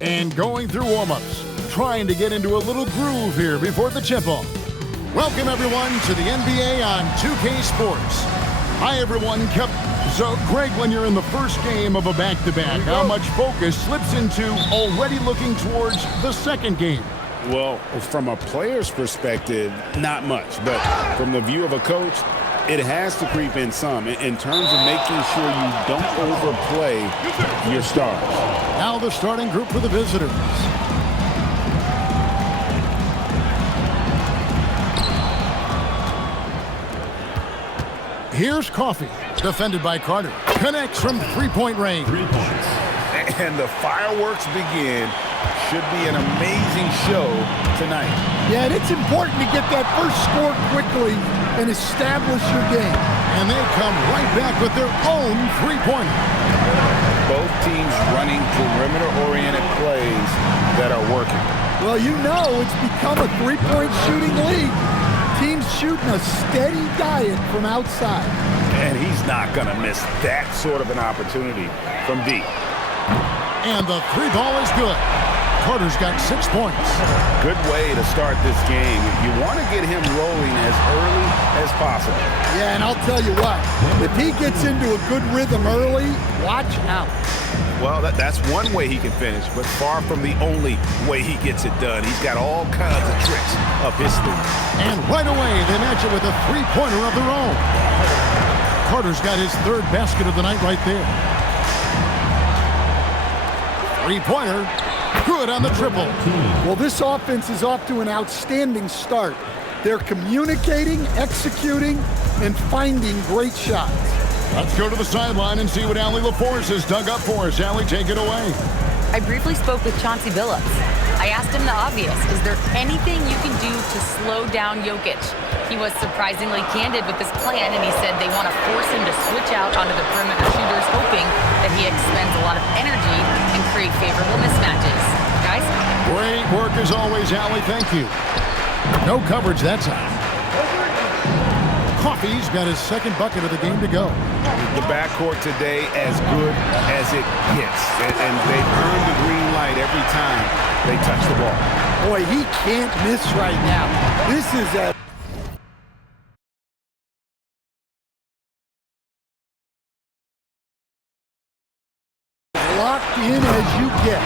and going through warm-ups, trying to get into a little groove here before the tip-off. Welcome, everyone, to the NBA on 2K Sports. Hi, everyone. So, Greg, when you're in the first game of a back-to-back, how much focus slips into already looking towards the second game? Well, from a player's perspective, not much. But from the view of a coach, it has to creep in some in terms of making sure you don't overplay your stars. Now the starting group for the visitors. Here's Coffee, defended by Carter. Connects from three-point range. 3 points. And the fireworks begin. Should be an amazing show tonight. Yeah, and it's important to get that first score quickly and establish your game. And they come right back with their own three-pointer. Both teams running perimeter-oriented plays that are working. Well, you know it's become a three-point shooting league. Teams shooting a steady diet from outside. And he's not going to miss that sort of an opportunity from deep. And the three ball is good. Carter's got 6 points. Good way to start this game. You want to get him rolling as early as possible. Yeah, and I'll tell you what, if he gets into a good rhythm early, watch out. Well, that's one way he can finish, but far from the only way he gets it done. He's got all kinds of tricks up his sleeve. And right away, they match it with a three-pointer of their own. Carter's got his third basket of the night right there. Three-pointer, good on the triple. Well, this offense is off to an outstanding start. They're communicating, executing, and finding great shots. Let's go to the sideline and see what Allie LaForce has dug up for us. Allie, take it away. I briefly spoke with Chauncey Billups. I asked him the obvious. Is there anything you can do to slow down Jokic? He was surprisingly candid with this plan, and he said they want to force him to switch out onto the perimeter shooters, hoping that he expends a lot of energy and create favorable mismatches. Guys? Great work as always, Allie. Thank you. No coverage that time. Coffee's got his second bucket of the game to go. The backcourt today as good as it gets. And they've earned the green light every time they touch the ball. Boy, he can't miss right now. This is a locked in as you get.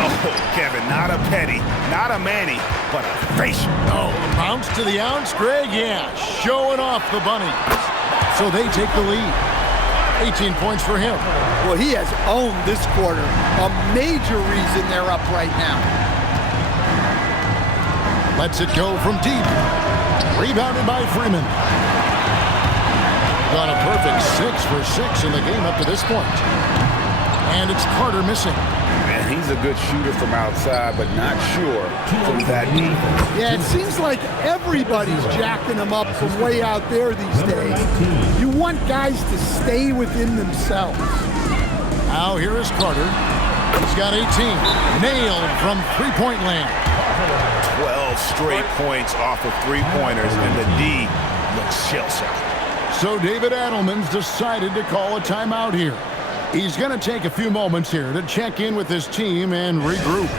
Oh, Kevin, not a petty, not a Manny, but a facial. Oh, bounce to the ounce, Greg? Yeah, showing off the bunny. So they take the lead. 18 points for him. Well, he has owned this quarter. A major reason they're up right now. Lets it go from deep. Rebounded by Freeman. Got a perfect 6 for 6 in the game up to this point. And it's Carter missing. And he's a good shooter from outside, but not sure from that deep. Yeah, it seems like everybody's jacking him up from way out there these days. You want guys to stay within themselves. Now here is Carter. He's got 18. Nailed from three-point land. 12 straight points off of three-pointers, and the D looks shell-shocked. So David Adelman's decided to call a timeout here. He's going to take a few moments here to check in with his team and regroup.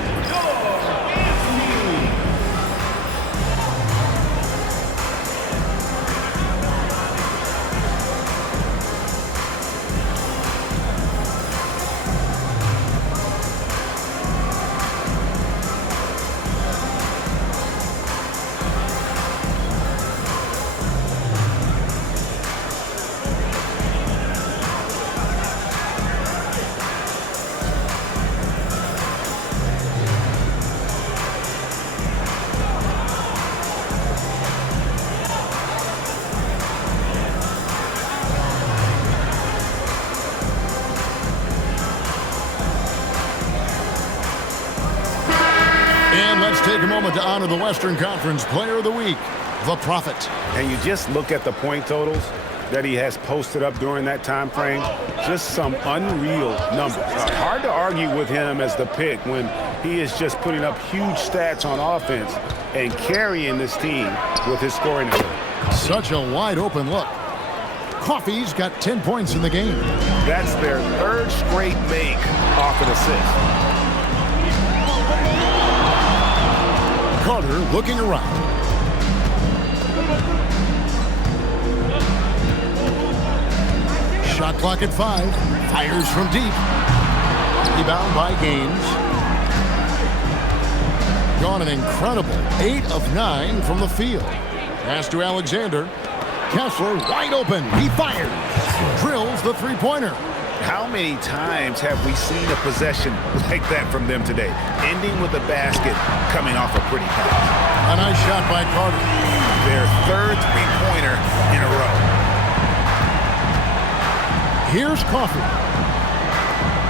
And let's take a moment to honor the Western Conference Player of the Week, the Prophet. And you just look at the point totals that he has posted up during that time frame. Just some unreal numbers. Hard to argue with him as the pick when he is just putting up huge stats on offense and carrying this team with his scoring ability. Such a wide open look. Coffee's got 10 points in the game. That's their third straight make off an assist. Carter looking around. Shot clock at 5. Fires from deep. Rebound by Gaines. Gone an incredible 8 of 9 from the field. Pass to Alexander. Kessler wide open. He fires. Drills the three-pointer. How many times have we seen a possession like that from them today? Ending with a basket, coming off a pretty pass. A nice shot by Carter. Their third three-pointer in a row. Here's Coffey.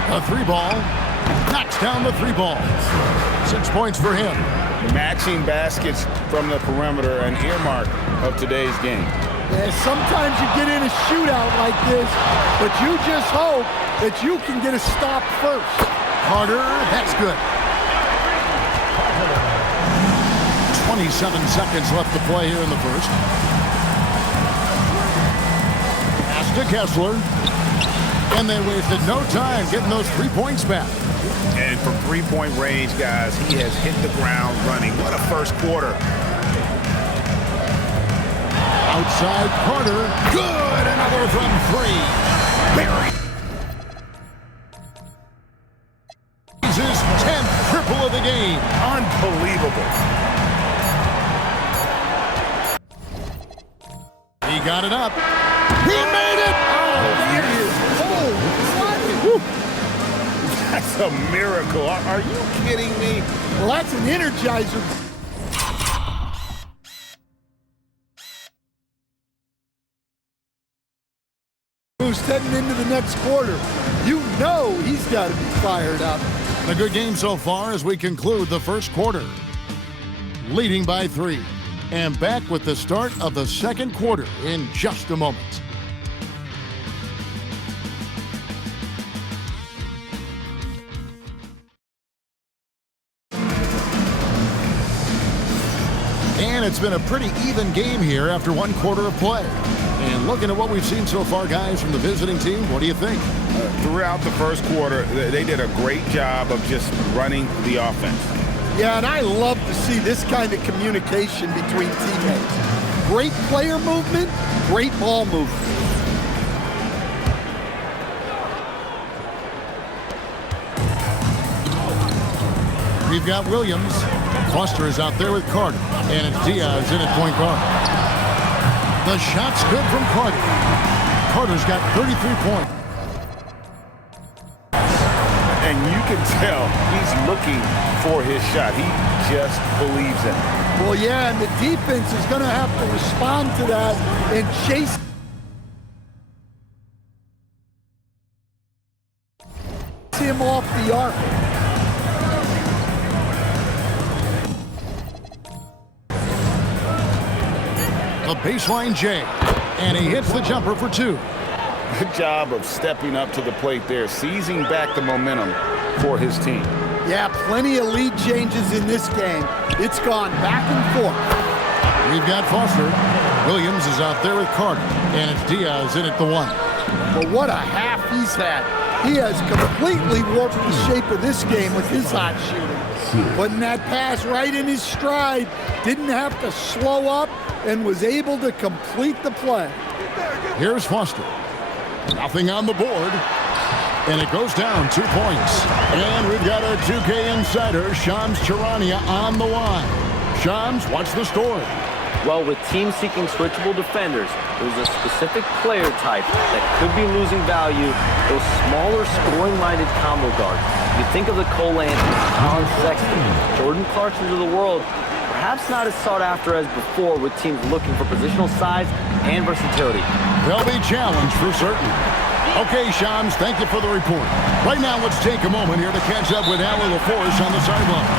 A three ball. Knocks down the three ball. 6 points for him. Matching baskets from the perimeter, an earmark of today's game. Yeah, sometimes you get in a shootout like this, but you just hope that you can get a stop first. Carter, that's good. 27 seconds left to play here in the first. Pass to Kessler. And they wasted no time getting those 3 points back. And from three-point range, guys, he has hit the ground running. What a first quarter. Outside Carter. Good. Another from 3. Barry. His 10th triple of the game. Unbelievable. He got it up. He made it. That's a miracle. Are you kidding me? Well, that's an energizer. Who's heading into the next quarter? You know he's got to be fired up. A good game so far as we conclude the first quarter. Leading by 3. And back with the start of the second quarter in just a moment. And it's been a pretty even game here after 1 quarter of play. And looking at what we've seen so far, guys, from the visiting team, what do you think? Throughout the first quarter, they did a great job of just running the offense. Yeah, and I love to see this kind of communication between teammates. Great player movement, great ball movement. We've got Williams. Foster is out there with Carter. And it's Diaz in at point guard. The shot's good from Carter. Carter's got 33 points. And you can tell he's looking for his shot. He just believes in it. Well, yeah, and the defense is going to have to respond to that and chase him off the arc. A baseline J. And he hits the jumper for 2. Good job of stepping up to the plate there, seizing back the momentum for his team. Yeah, plenty of lead changes in this game. It's gone back and forth. We've got Foster. Williams is out there with Carter. And it's Diaz in at the 1. Well, what a half he's had. He has completely warped the shape of this game with his hot shooting. Putting that pass right in his stride. Didn't have to slow up and was able to complete the play. Here's Foster. Nothing on the board. And it goes down 2 points. And we've got our 2K insider, Shams Charania, on the line. Shams, what's the story? Well, with teams seeking switchable defenders, there's a specific player type that could be losing value, those smaller scoring-minded combo guards. You think of the Cole Anthony, Colin Sexton, Jordan Clarksons of the world, perhaps not as sought after as before with teams looking for positional size and versatility. They'll be challenged for certain. Okay, Shams, thank you for the report. Right now, let's take a moment here to catch up with Allie LaForce on the sideline.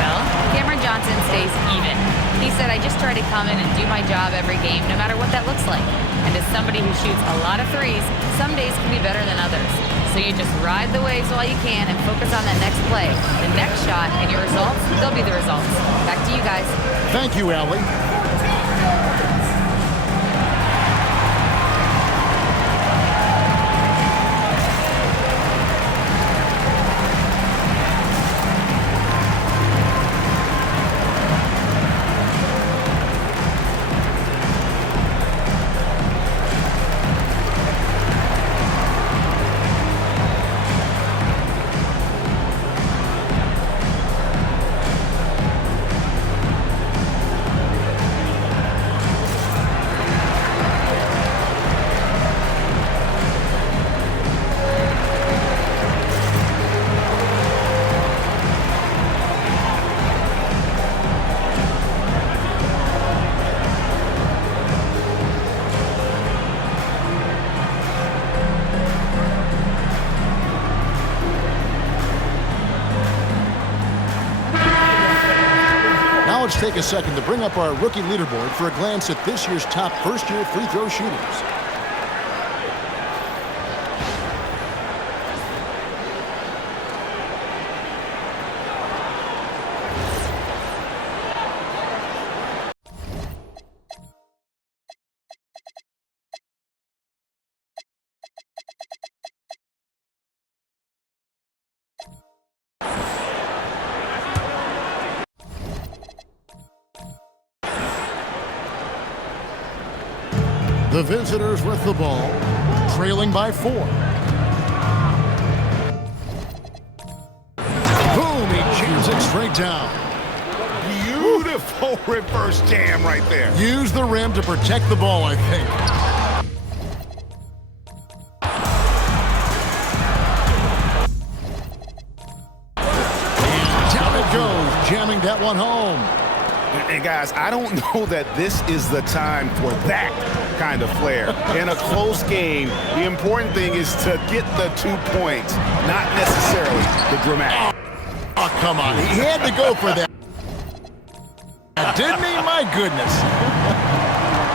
Well, Cameron Johnson stays even. He said, I just try to come in and do my job every game, no matter what that looks like. And as somebody who shoots a lot of threes, some days can be better than others. So you just ride the waves while you can and focus on that next play, the next shot, and your results, they'll be the results. Back to you guys. Thank you, Allie. let's take a second to bring up our rookie leaderboard for a glance at this year's top first-year free throw shooters. The visitors with the ball, trailing by 4. Boom, he jams it straight down. Beautiful reverse jam right there. Use the rim to protect the ball, I think. And down it goes, jamming that one home. And guys, I don't know that this is the time for that kind of flair. In a close game, the important thing is to get the 2 points, not necessarily the dramatic. Oh, come on. He had to go for that. Didn't he? My goodness.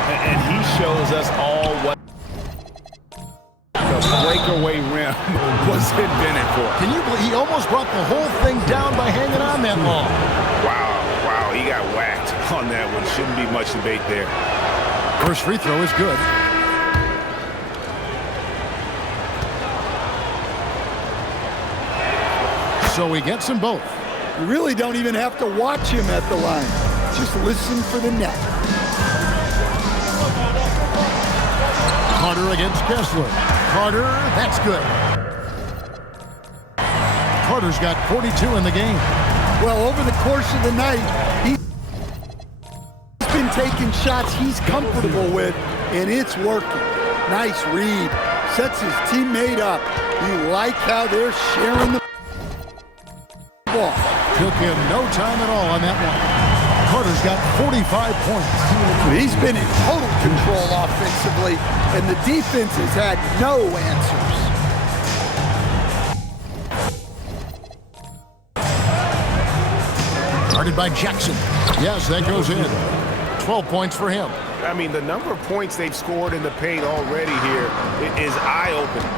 And he shows us all what the breakaway rim was invented for. Can you believe he almost brought the whole thing down by hanging on that long? Wow, he got whacked on that one. Shouldn't be much debate there. First free throw is good. So he gets them both. You really don't even have to watch him at the line. Just listen for the net. Carter against Kessler. Carter, that's good. Carter's got 42 in the game. Well, over the course of the night, he's been taking shots he's comfortable with, and it's working. Nice read. Sets his teammate up. You like how they're sharing the ball. Took him no time at all on that one. Carter's got 45 points. He's been in total control offensively, and the defense has had no answers. Guarded by Jackson. Yes, that goes in. 12 points for him. I mean, the number of points they've scored in the paint already here is eye-opening.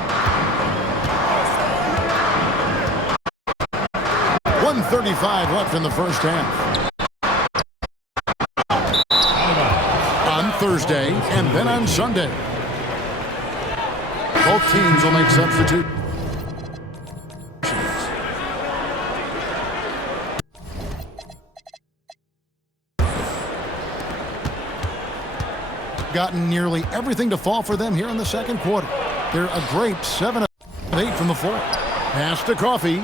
1:35 left in the first half. On Thursday and then on Sunday. Both teams will make substitutes. Gotten nearly everything to fall for them here in the second quarter. They're a great 7 of 8 from the floor. Pass to Coffee.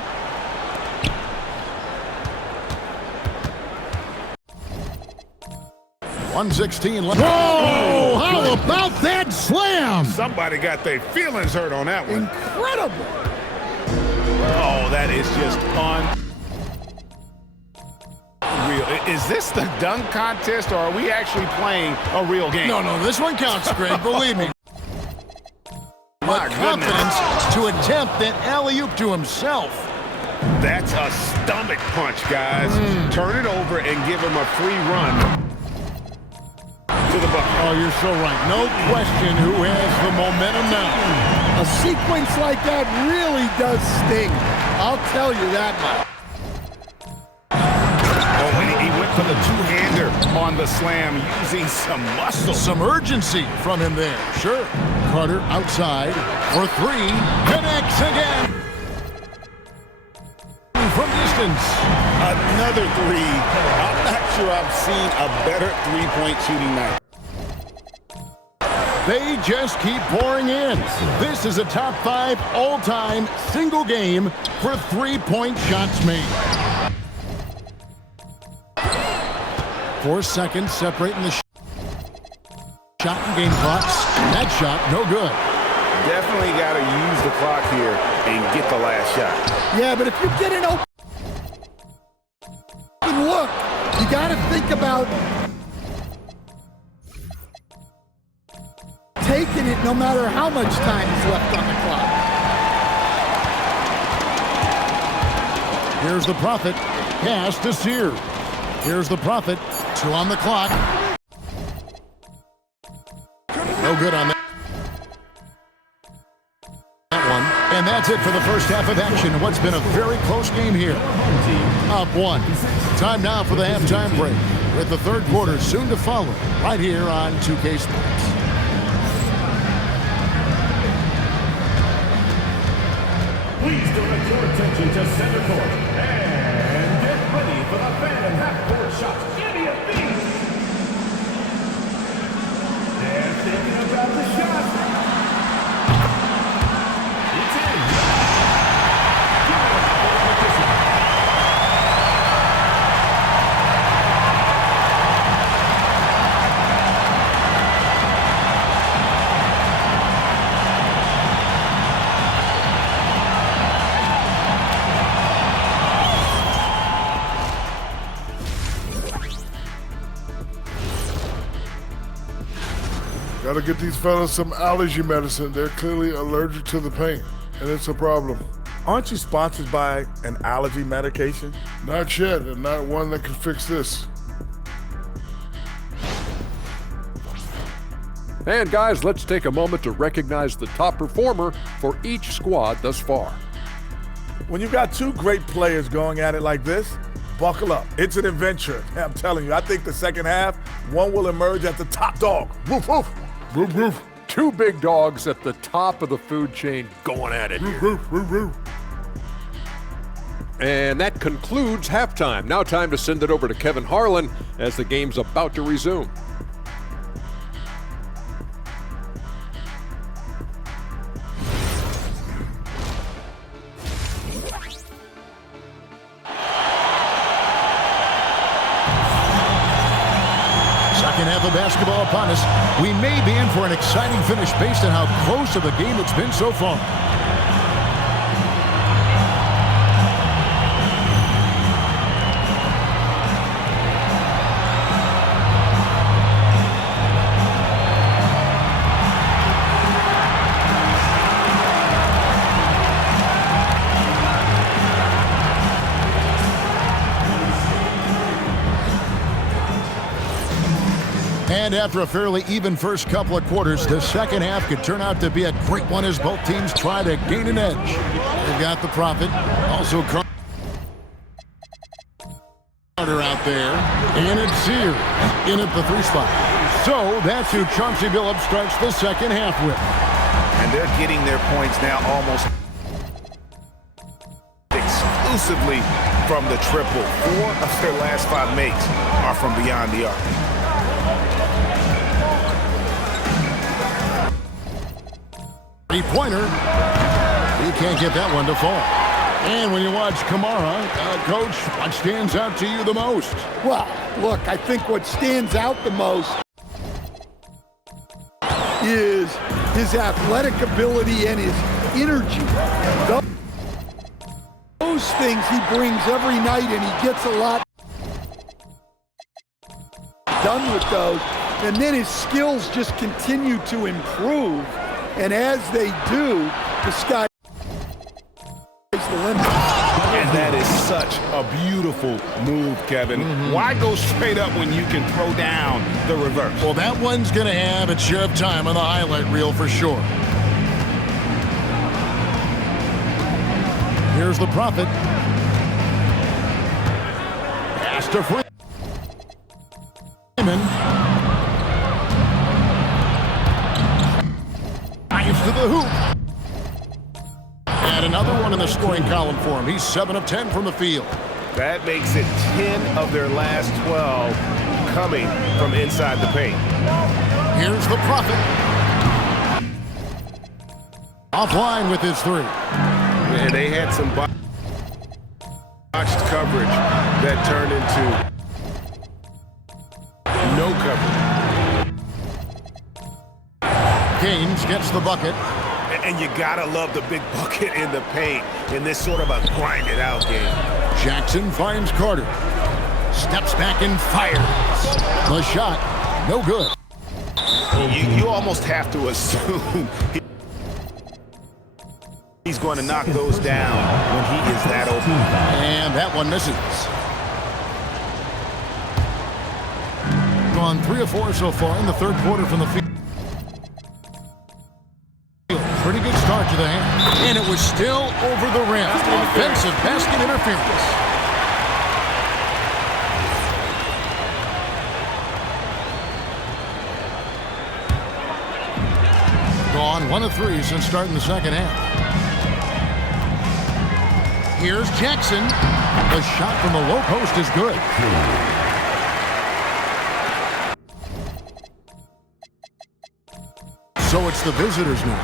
.116 left. Whoa! How about that slam? Somebody got their feelings hurt on that one. Incredible. Oh, that is just unreal. Is this the dunk contest, or are we actually playing a real game? No, this one counts, Greg, believe me. My But confidence to attempt that alley-oop to himself. That's a stomach punch, guys. Turn it over and give him a free run to the bucket. Oh, you're so right. No question who has the momentum now. A sequence like that really does sting. I'll tell you that much. Oh, and he went for the two-hander on the slam, using some muscle. Some urgency from him there. Sure. Carter outside for 3. Connects again. From distance. Another 3. I'm not sure I've seen a better three-point shooting night. They just keep pouring in. This is a top 5 all-time single game for three-point shots made. 4 seconds separating the shot and game clocks. That shot, no good. Definitely got to use the clock here and get the last shot. Yeah, but if you get an open look, you got to think about taking it no matter how much time is left on the clock. Here's the Prophet. Pass to Sears. Here's the Prophet. 2 on the clock. No good on that one. And that's it for the first half of action. What's been a very close game here. Up 1. Time now for the halftime break, with the third quarter soon to follow, right here on 2K Sports. Please direct your attention to center court and get ready for the fan half-court shot. Give me a beat. They're thinking about the shot. It's in. Give it up for the participant. Gotta get these fellas some allergy medicine. They're clearly allergic to the paint, and it's a problem. Aren't you sponsored by an allergy medication? Not yet, and not one that can fix this. And guys, let's take a moment to recognize the top performer for each squad thus far. When you've got two great players going at it like this, buckle up. It's an adventure. I'm telling you, I think the second half, one will emerge as the top dog. Woof, woof. Roof, roof. Two big dogs at the top of the food chain going at it here. Roof, roof, roof. And that concludes halftime. Now time to send it over to Kevin Harlan as the game's about to resume. Second half of basketball upon us. We may be in for an exciting finish based on how close of a game it's been so far. And after a fairly even first couple of quarters, the second half could turn out to be a great one as both teams try to gain an edge. They've got the Prophet, also Carter out there, and it's Sears in at the 3 spot. So that's who Chauncey Billups starts the second half with. And they're getting their points now almost exclusively from the triple. 4 of their last 5 makes are from beyond the arc. Three-pointer. He can't get that one to fall. And when you watch Kamara, Coach, what stands out to you the most? Well, look, I think what stands out the most is his athletic ability and his energy. Those things he brings every night, and he gets a lot done with those. And then his skills just continue to improve. And as they do, the sky is the limit. And that is such a beautiful move, Kevin. Why go straight up when you can throw down the reverse? Well, that one's going to have its share of time on the highlight reel for sure. Here's the Prophet. Pass to Freeman. To the hoop. And another one in the scoring column for him. He's 7 of 10 from the field. That makes it 10 of their last 12 coming from inside the paint. Here's the Prophet. Offline with his 3. And they had some botched coverage that turned into no coverage. Gaines gets the bucket. And you gotta love the big bucket in the paint in this sort of a grind-it-out game. Jackson finds Carter. Steps back and fires. The shot, no good. You almost have to assume he's going to knock those down when he is that open. And that one misses. gone 3 of 4 so far in the third quarter from the field. Pretty good start to the hand. And it was still over the rim. Offensive basket interference. Gone 1 of 3 since starting the second half. Here's Jackson. The shot from the low post is good. So it's the visitors now.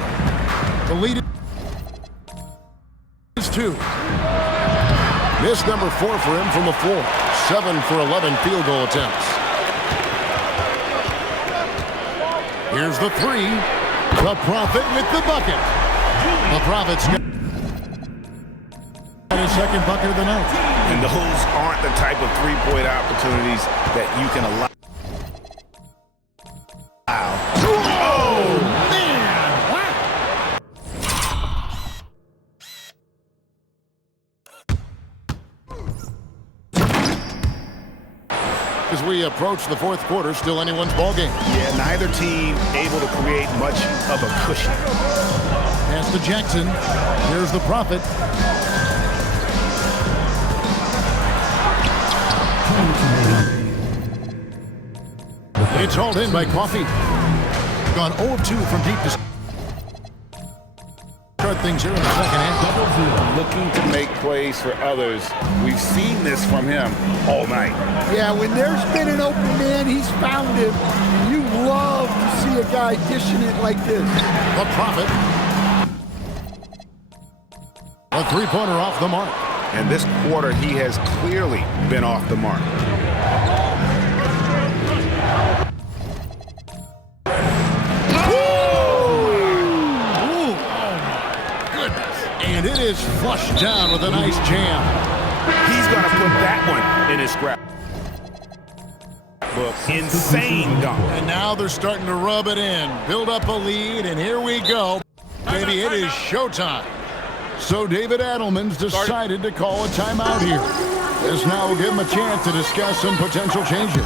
The lead is 2. Miss number 4 for him from the floor. 7 for 11 field goal attempts. Here's the 3. The Prophet with the bucket. The Prophet's got his second bucket of the night. And those aren't the type of three-point opportunities that you can allow. Oh, man! As we approach the fourth quarter, still anyone's ballgame. Yeah, neither team able to create much of a cushion. Pass to Jackson. Here's the Prophet. It's hauled in by Coffee. Gone 0 of 2 from deep to start things here in the second half. Looking to make plays for others. We've seen this from him all night. Yeah, when there's been an open man, he's found him. You love to see a guy dishing it like this. The Prophet. A three-pointer off the mark. And this quarter, he has clearly been off the mark. And it is flushed down with a nice jam. He's going to put that one in his scrap book. Insane dunk. And now they're starting to rub it in, build up a lead, and here we go. Baby, it is showtime. So David Adelman's decided to call a timeout here. This now will give him a chance to discuss some potential changes.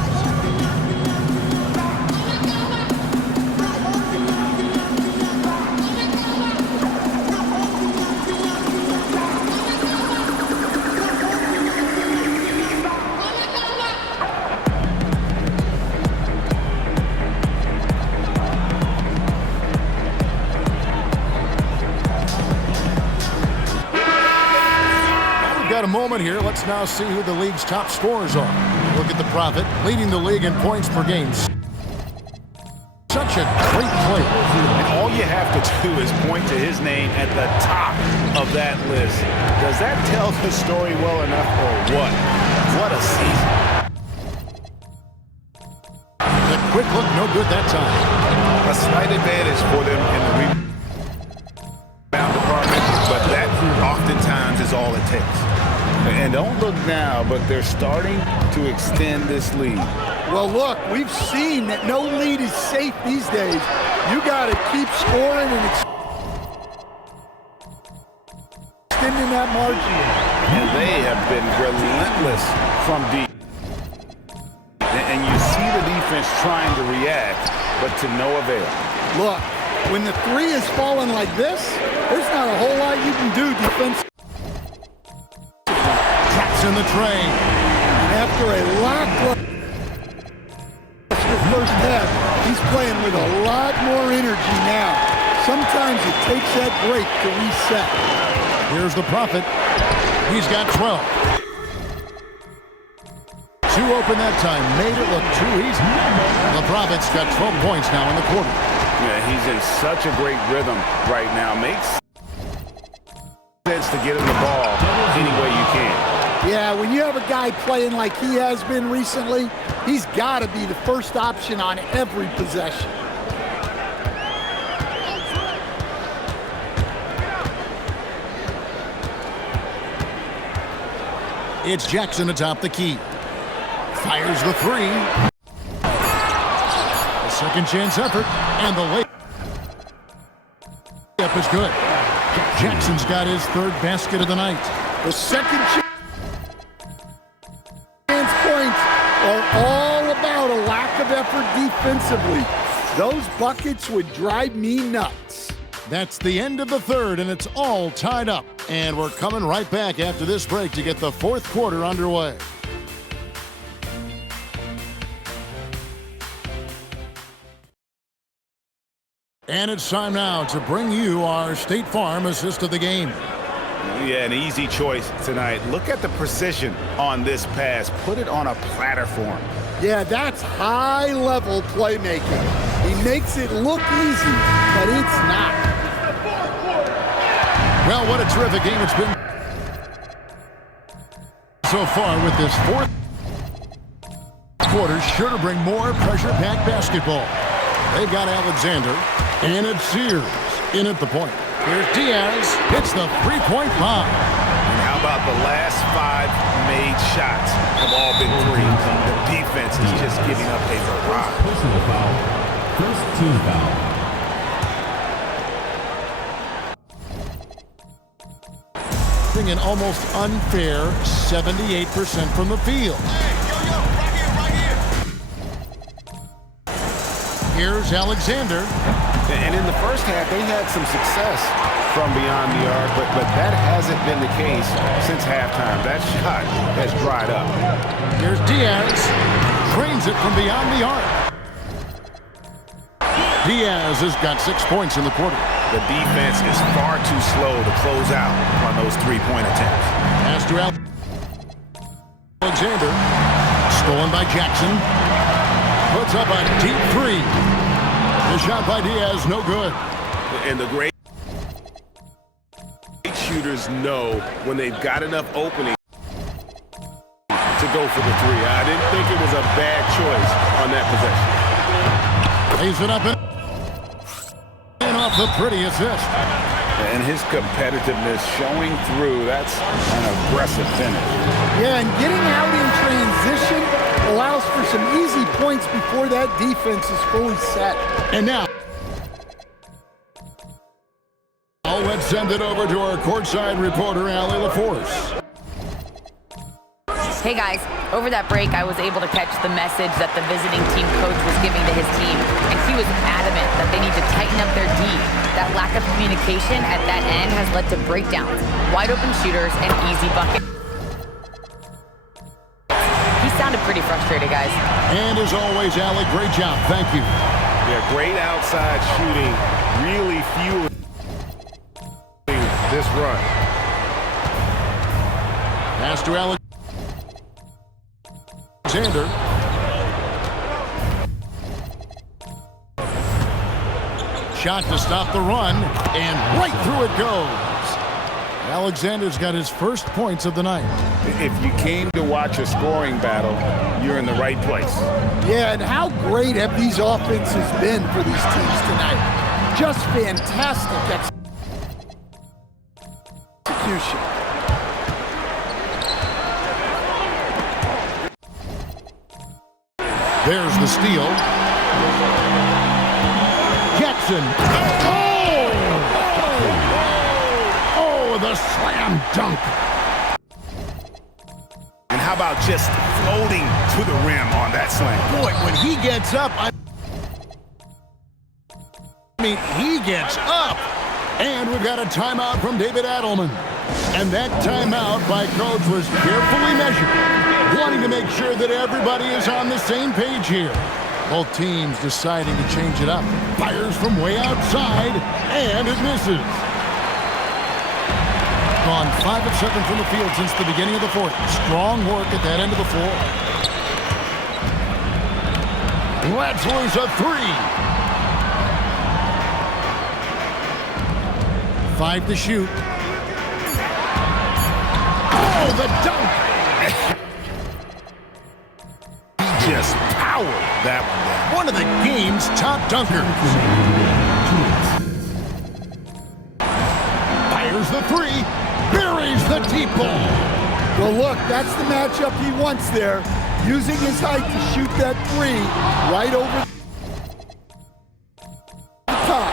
Got a moment here. Let's now see who the league's top scorers are. Look at the Prophet, leading the league in points per game. Such a great player. And all you have to do is point to his name at the top of that list. Does that tell the story well enough or what? What a season. The quick look, no good that time. A slight advantage for them in the rebound department, but that oftentimes is all it takes. And don't look now, but they're starting to extend this lead. Well, look, we've seen that no lead is safe these days. You got to keep scoring and extending that margin. And they have been relentless from deep. And you see the defense trying to react, but to no avail. Look, when the 3 is falling like this, there's not a whole lot you can do defensively. In the tray. After a lackluster first half, he's playing with a lot more energy now. Sometimes it takes that break to reset. Here's the Prophet. He's got 12. 2 open that time. Made it look too easy. The Prophet's got 12 points now in the quarter. Yeah, he's in such a great rhythm right now. Makes sense to get him the ball any way you can. Yeah, when you have a guy playing like he has been recently, he's got to be the first option on every possession. It's Jackson atop the key. Fires the 3. A second chance effort, and the layup is good. Jackson's got his third basket of the night. The second chance points are all about a lack of effort defensively. Those buckets would drive me nuts. That's the end of the third, and it's all tied up. And we're coming right back after this break to get the fourth quarter underway. And it's time now to bring you our State Farm assist of the game. Yeah, an easy choice tonight. Look at the precision on this pass. Put it on a platform. Yeah, that's high-level playmaking. He makes it look easy, but it's not. Well, what a terrific game it's been so far with this fourth quarter. Sure to bring more pressure-packed basketball. They've got Alexander, and it's Sears in at the point. Here's Diaz, hits the three-point line. And how about the last 5 made shots have all been threes? The defense is just giving up a barrage. Personal foul. First team foul. An almost unfair 78% from the field. Here's Alexander. And in the first half, they had some success from beyond the arc, but that hasn't been the case since halftime. That shot has dried up. Here's Diaz. Drains it from beyond the arc. Diaz has got 6 points in the quarter. The defense is far too slow to close out on those three-point attempts. Pass to Alexander. Stolen by Jackson. Puts up a deep three. The shot by Diaz, no good. And the great shooters know when they've got enough opening to go for the three. I didn't think it was a bad choice on that possession. Lays it up and off the pretty assist. And his competitiveness showing through. That's an aggressive finish. Yeah, and getting out in transition allows for some easy points before that defense is fully set. And now, let's send it over to our courtside reporter, Allie LaForce. Hey guys, over that break I was able to catch the message that the visiting team coach was giving to his team, and he was adamant that they need to tighten up their D. That lack of communication at that end has led to breakdowns, wide open shooters, and easy buckets. He sounded pretty frustrated, guys. And as always, Allie, great job. Thank you. Yeah, great outside shooting, really fueling this run. Pass to Alexander. Shot to stop the run, and right through it goes. Alexander's got his first points of the night. If you came to watch a scoring battle, you're in the right place. Yeah, and how great have these offenses been for these teams tonight? Just fantastic execution. There's the steal. Jackson. Oh, the slam dunk. And how about just floating to the rim on that slam? Boy, when he gets up, I mean, he gets up. And we've got a timeout from David Adelman. And that timeout by coach was carefully measured, wanting to make sure that everybody is on the same page here. Both teams deciding to change it up. Fires from way outside, and it misses. Gone 5 of 7 from the field since the beginning of the fourth. Strong work at that end of the floor. Lets loose a three. 5 to shoot. Oh, the dunk! Just powered that one down. One of the game's top dunkers. Fires the three, buries the deep ball. Well, look, that's the matchup he wants there. Using his height to shoot that three right over the top.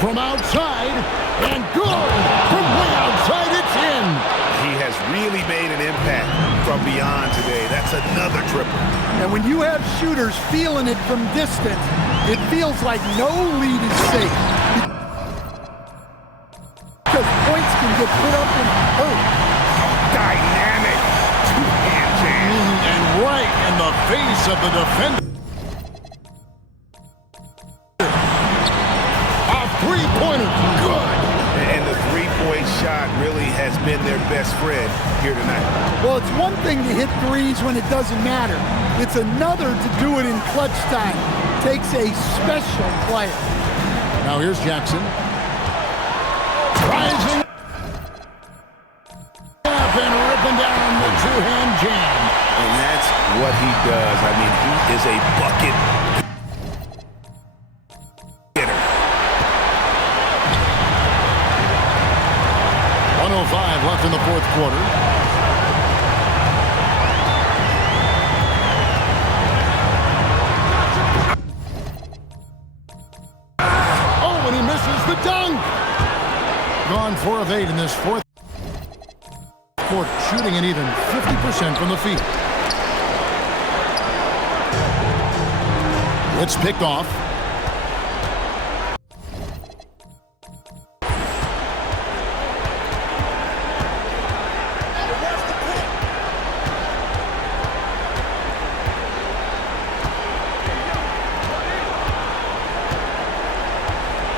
From outside, and good! From way outside, it's in! He has really made an impact above and beyond today. That's another triple. And when you have shooters feeling it from distance, it feels like no lead is safe. Because points can get put up and hurt. Dynamic two-hand jam. And right in the face of the defender. A three-pointer. Good. And the three-point shot really has been their best friend here tonight. Well, it's one thing to hit threes when it doesn't matter. It's another to do it in clutch time. Takes a special player. Now here's Jackson. Rising up and ripping down the two-hand jam. And that's what he does. I mean, he is a bucket hitter. 1:05 left in the fourth quarter. Oh, and he misses the dunk. Gone 4 of 8 in this fourth quarter, shooting an even 50% from the field. It's picked off.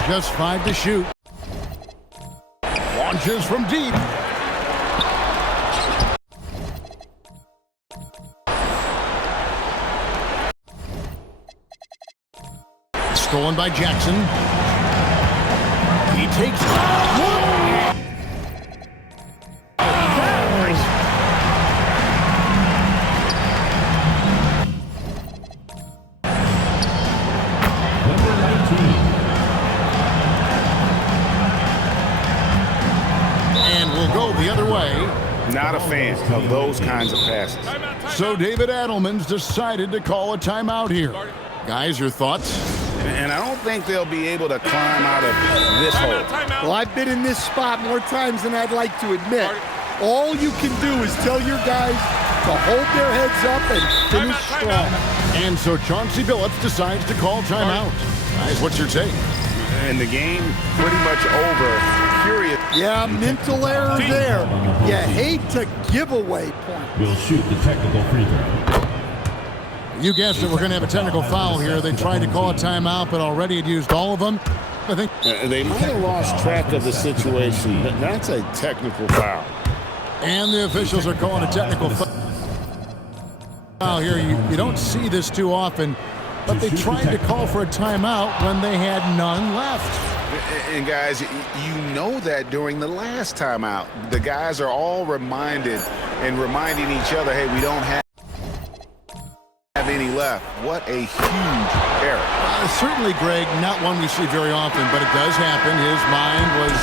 Just 5 to shoot. Launches from deep. Stolen by Jackson. He takes Number 19. and will go the other way. Not a fan of those kinds of passes. So David Adelman's decided to call a timeout here. Guys, your thoughts? And I don't think they'll be able to climb out of this hole. Well, I've been in this spot more times than I'd like to admit. All you can do is tell your guys to hold their heads up and finish strong. And so Chauncey Billups decides to call timeout. Guys, what's your take? And the game pretty much over. Curious. Yeah, mental error there. You hate to give away points. Will shoot the technical free throw. You guessed it, we're going to have a technical foul here. They tried to call a timeout, but already had used all of them. I think They might have lost track of the situation. That's a technical foul. and the officials are calling a technical foul here. You don't see this too often, but they tried to call for a timeout when they had none left. And guys, you know that during the last timeout, the guys are all reminding each other, hey, we don't have any left. What a huge error. Certainly, Greg, not one we see very often, but it does happen. His mind was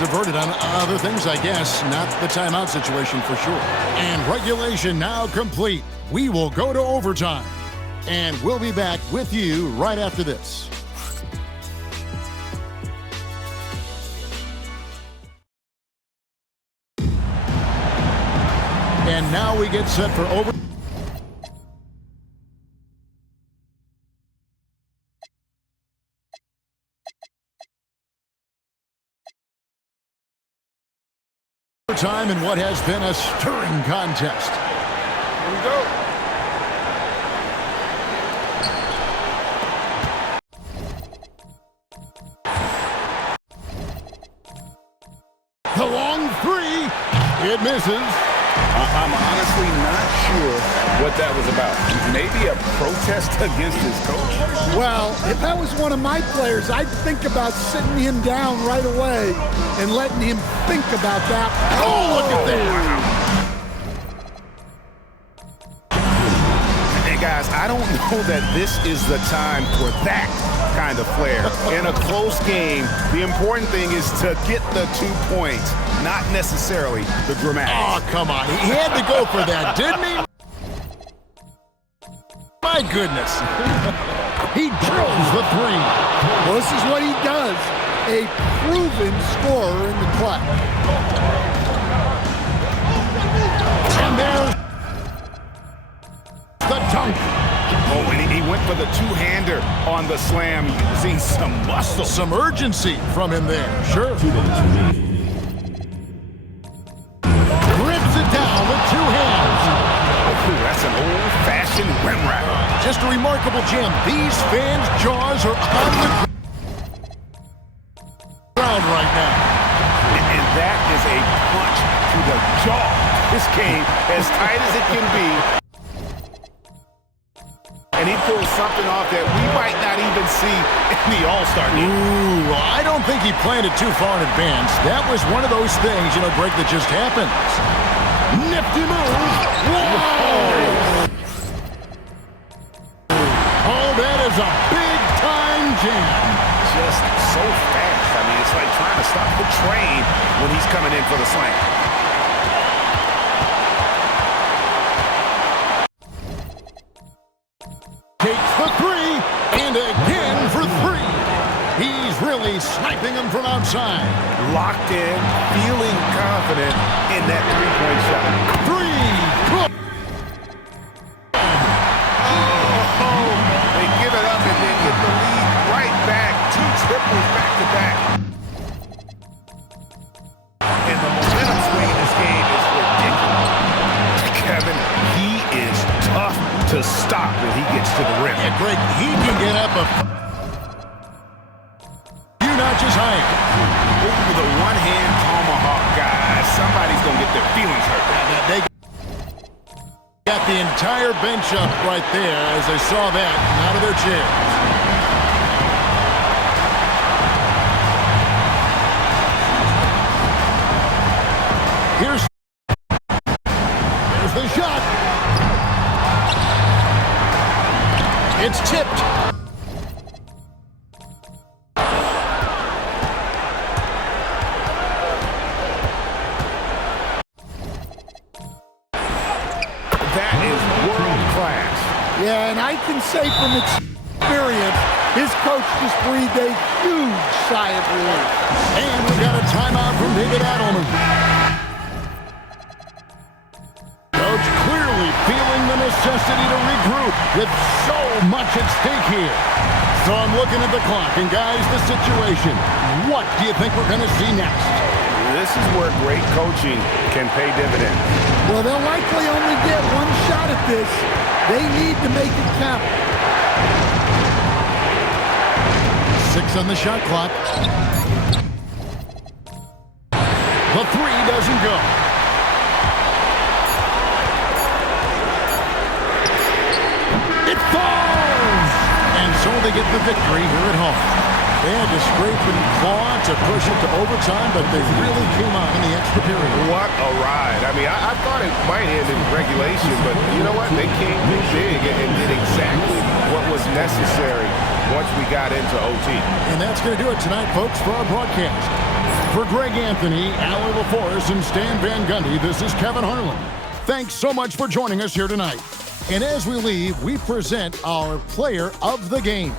diverted on other things, I guess, not the timeout situation for sure. And regulation now complete. We will go to overtime, and we'll be back with you right after this. And now we get set for overtime. Time in what has been a stirring contest. Here we go. The long three, it misses. I'm honestly not sure what that was about. Maybe a protest against his coach? Well, if that was one of my players, I'd think about sitting him down right away and letting him think about that. Oh, look at that. Hey, guys, I don't know that this is the time for that kind of flair. In a close game, the important thing is to get the 2 points, not necessarily the dramatics. Oh, come on. He had to go for that, didn't he? My goodness. He drills the three. Well, this is what he does. A proven scorer in the clutch. And the two-hander on the slam, using some muscle. Some urgency from him there, sure. Grips it down with two hands. Ooh, that's an old-fashioned rim wrap. Just a remarkable gem. These fans' jaws are on the ground right now. And that is a punch to the jaw. This game, as tight as it can be, and he pulls something off that we might not even see in the All-Star game. Ooh, I don't think he planned it too far in advance. That was one of those things, Greg, that just happens. Nifty move. Whoa! Oh, that is a big-time jam. Just so fast. I mean, it's like trying to stop the train when he's coming in for the slam. Takes the three, and again for three. He's really sniping him from outside. Locked in, feeling confident in that three-point shot. Three, good. Oh, they give it up and then get the lead right back. Two triples back-to-back. And the momentum swing in this game is ridiculous. Kevin, he is tough to stop when he gets to the rim. Yeah, Greg, he can get up a few notches higher. Ooh, the one-hand tomahawk, guys. Somebody's going to get their feelings hurt. They got the entire bench up right there as they saw that out of their chairs. There's the shot. It's tipped. That is world class. Yeah, and I can say from experience, his coach just breathed a huge sigh of relief. And we got a timeout from David Adelman. Coach clearly feeling the necessity to regroup with so much at stake here. So I'm looking at the clock, and guys, the situation. What do you think we're going to see next? This is where great coaching can pay dividends. Well, they'll likely only get one shot at this. They need to make it count. 6 on the shot clock. The three doesn't go. It falls! And so they get the victory here at home. They had to scrape and claw to push it to overtime, but they really came out in the extra period. What a ride. I mean, I thought it might end in regulation, but you know what? They came big and did exactly what was necessary once we got into OT. And that's going to do it tonight, folks, for our broadcast. For Greg Anthony, Alan LaForest, and Stan Van Gundy, this is Kevin Harlan. Thanks so much for joining us here tonight. And as we leave, we present our player of the game.